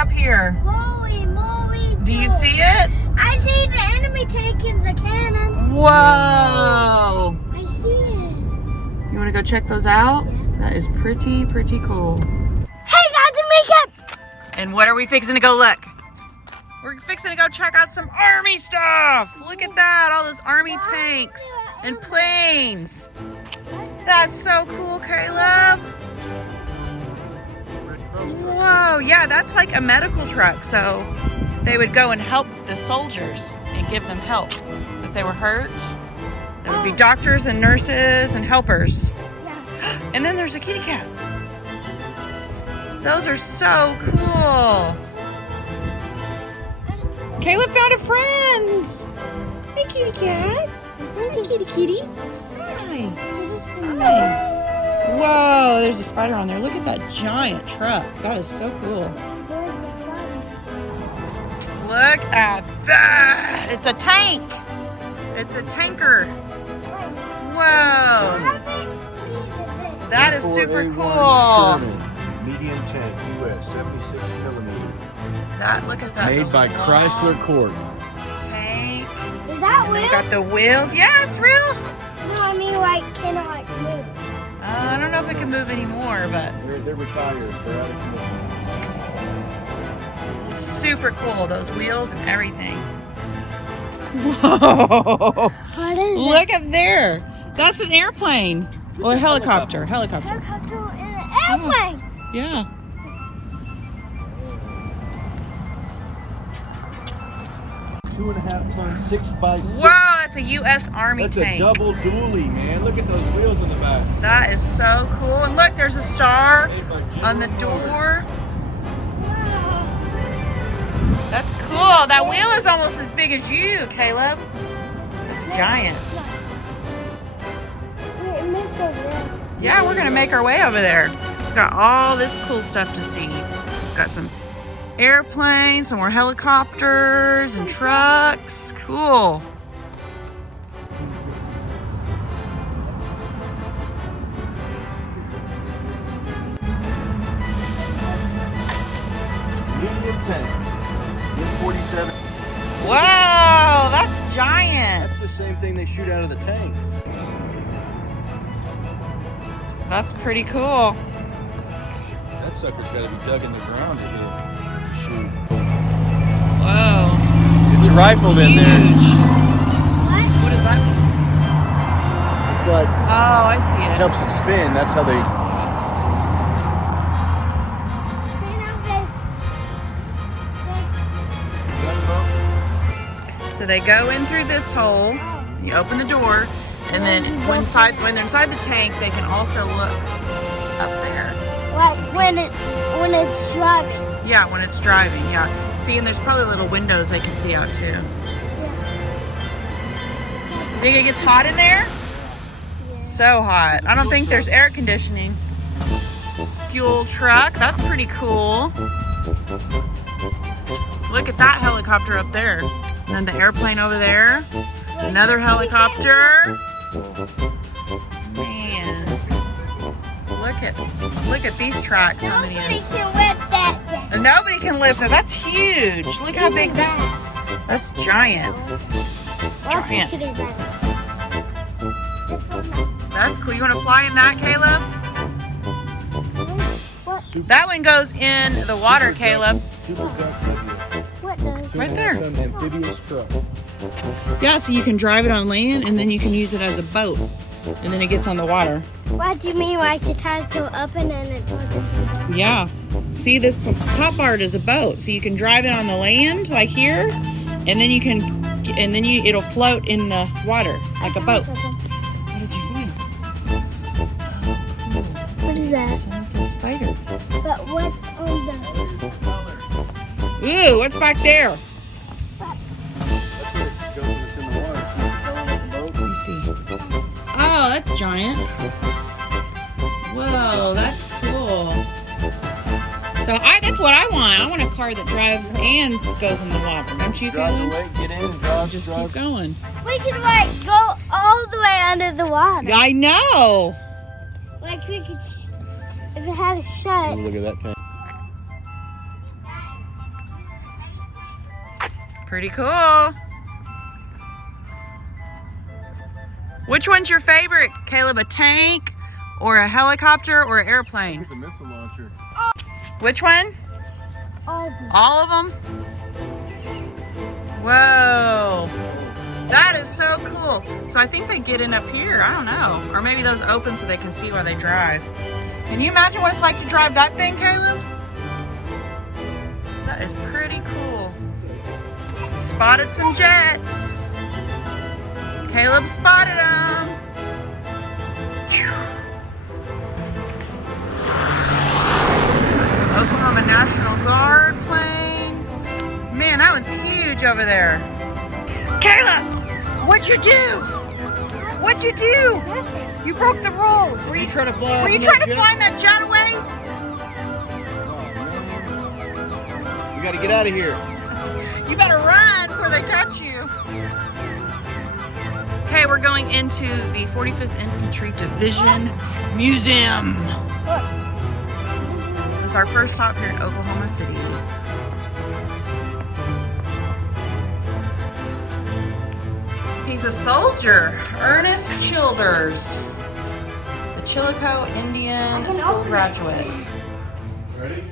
up here. Holy moly. Do you see it? I see the enemy taking the cannon. Whoa. I see it. You want to go check those out? Yeah. That is pretty cool. Hey guys, make up. And what are we fixing to go look? We're fixing to go check out some army stuff. Look at that, all those army tanks and planes. That's so cool, Caleb. Whoa, yeah, that's like a medical truck. So they would go and help the soldiers and give them help. If they were hurt, there would be doctors and nurses and helpers. And then there's a kitty cat. Those are so cool. Caleb found a friend. Hey, kitty cat. Hi, kitty. Hi. Whoa, there's a spider on there. Look at that giant truck. That is so cool. Look at that. It's a tank. It's a tanker. Whoa. That is super cool. Medium tank, US, 76 millimeter. Look at that. Made by Chrysler Corp. Tank. Is that They real? got the wheels. Yeah, it's real. No, I mean like, can I move? I don't know if it can move anymore, but They're retired. They're out of commission. super cool. Those wheels and everything. Whoa. What is Look up there. That's an airplane. Or a helicopter. Helicopter. Helicopter in an airplane. Yeah. it. 2.5 ton, 6x6. Wow, that's a U.S. Army That's tank. a double dually, man. Look at those wheels on the back. That is so cool. And look, there's a star Made by on the General Motors. door. That's cool. That wheel is almost as big as you, Caleb. It's giant. Wait, Mr. Red. Yeah, we're gonna make our way over there. Got all this cool stuff to see. Got some airplanes, some more helicopters and trucks. Cool. Medium tank. M47. Wow, that's giant. That's the same thing they shoot out of the tanks. That's pretty cool. That sucker's got to be dug in the ground to shoot. Whoa. It's rifled in there. What does that mean? It's like, Oh, I see it it. helps it spin. That's how they... So they go in through this hole, you open the door, and then when they're inside the tank, they can also look up there. Like when it's driving. Yeah, when it's driving, yeah. See, and there's probably little windows they can see out too. You think it gets hot in there? So hot. I don't think there's air conditioning. Fuel truck, that's pretty cool. Look at that helicopter up there. And then the airplane over there. Another helicopter. Man. Look at these tracks. How many Nobody can lift that thing. Nobody can lift it. That's huge. Look how big that's giant. Giant. That's cool. You want to fly in that, Caleb? That one goes in the water, Caleb. What does? Right there. Amphibious truck. Yeah, so you can drive it on land and then you can use it as a boat. And then it gets on the water. What do you mean like the tires go up and then it goes down? Yeah. See, this top part is a boat. So you can drive it on the land, like here, and then it'll float in the water, like a boat. What did you find? What is that? That's a spider. But what's on the... Ooh, what's back there? That's where it goes when it's in the water. Let me see. Oh, that's giant. Whoa, that's cool. So that's what I want. I want a car that drives and goes in the water. Don't you, Drive Caleb? away, get in, drive, Just drive. keep going. We could like go all the way under the water. I know. Like we could, if it had a shut. Look at that tank. Pretty cool. Which one's your favorite, Caleb? A tank or a helicopter or an airplane? The missile launcher. Which one? All of them. All of them? Whoa. That is so cool. So I think they get in up here. I don't know. Or maybe those open so they can see while they drive. Can you imagine what it's like to drive that thing, Caleb? That is pretty cool. Spotted some jets. Caleb spotted them. Some Oklahoma National Guard planes. Man, that one's huge over there. Caleb, what'd you do? What'd you do? You broke the rules. Were you trying to fly? Were you trying to fly that jet away? Oh, no. We got to get out of here. You better run before they catch you. Okay, we're going into the 45th Infantry Division Museum. This is our first stop here in Oklahoma City. He's a soldier, Ernest Childers, the Chillico Indian School graduate. Ready?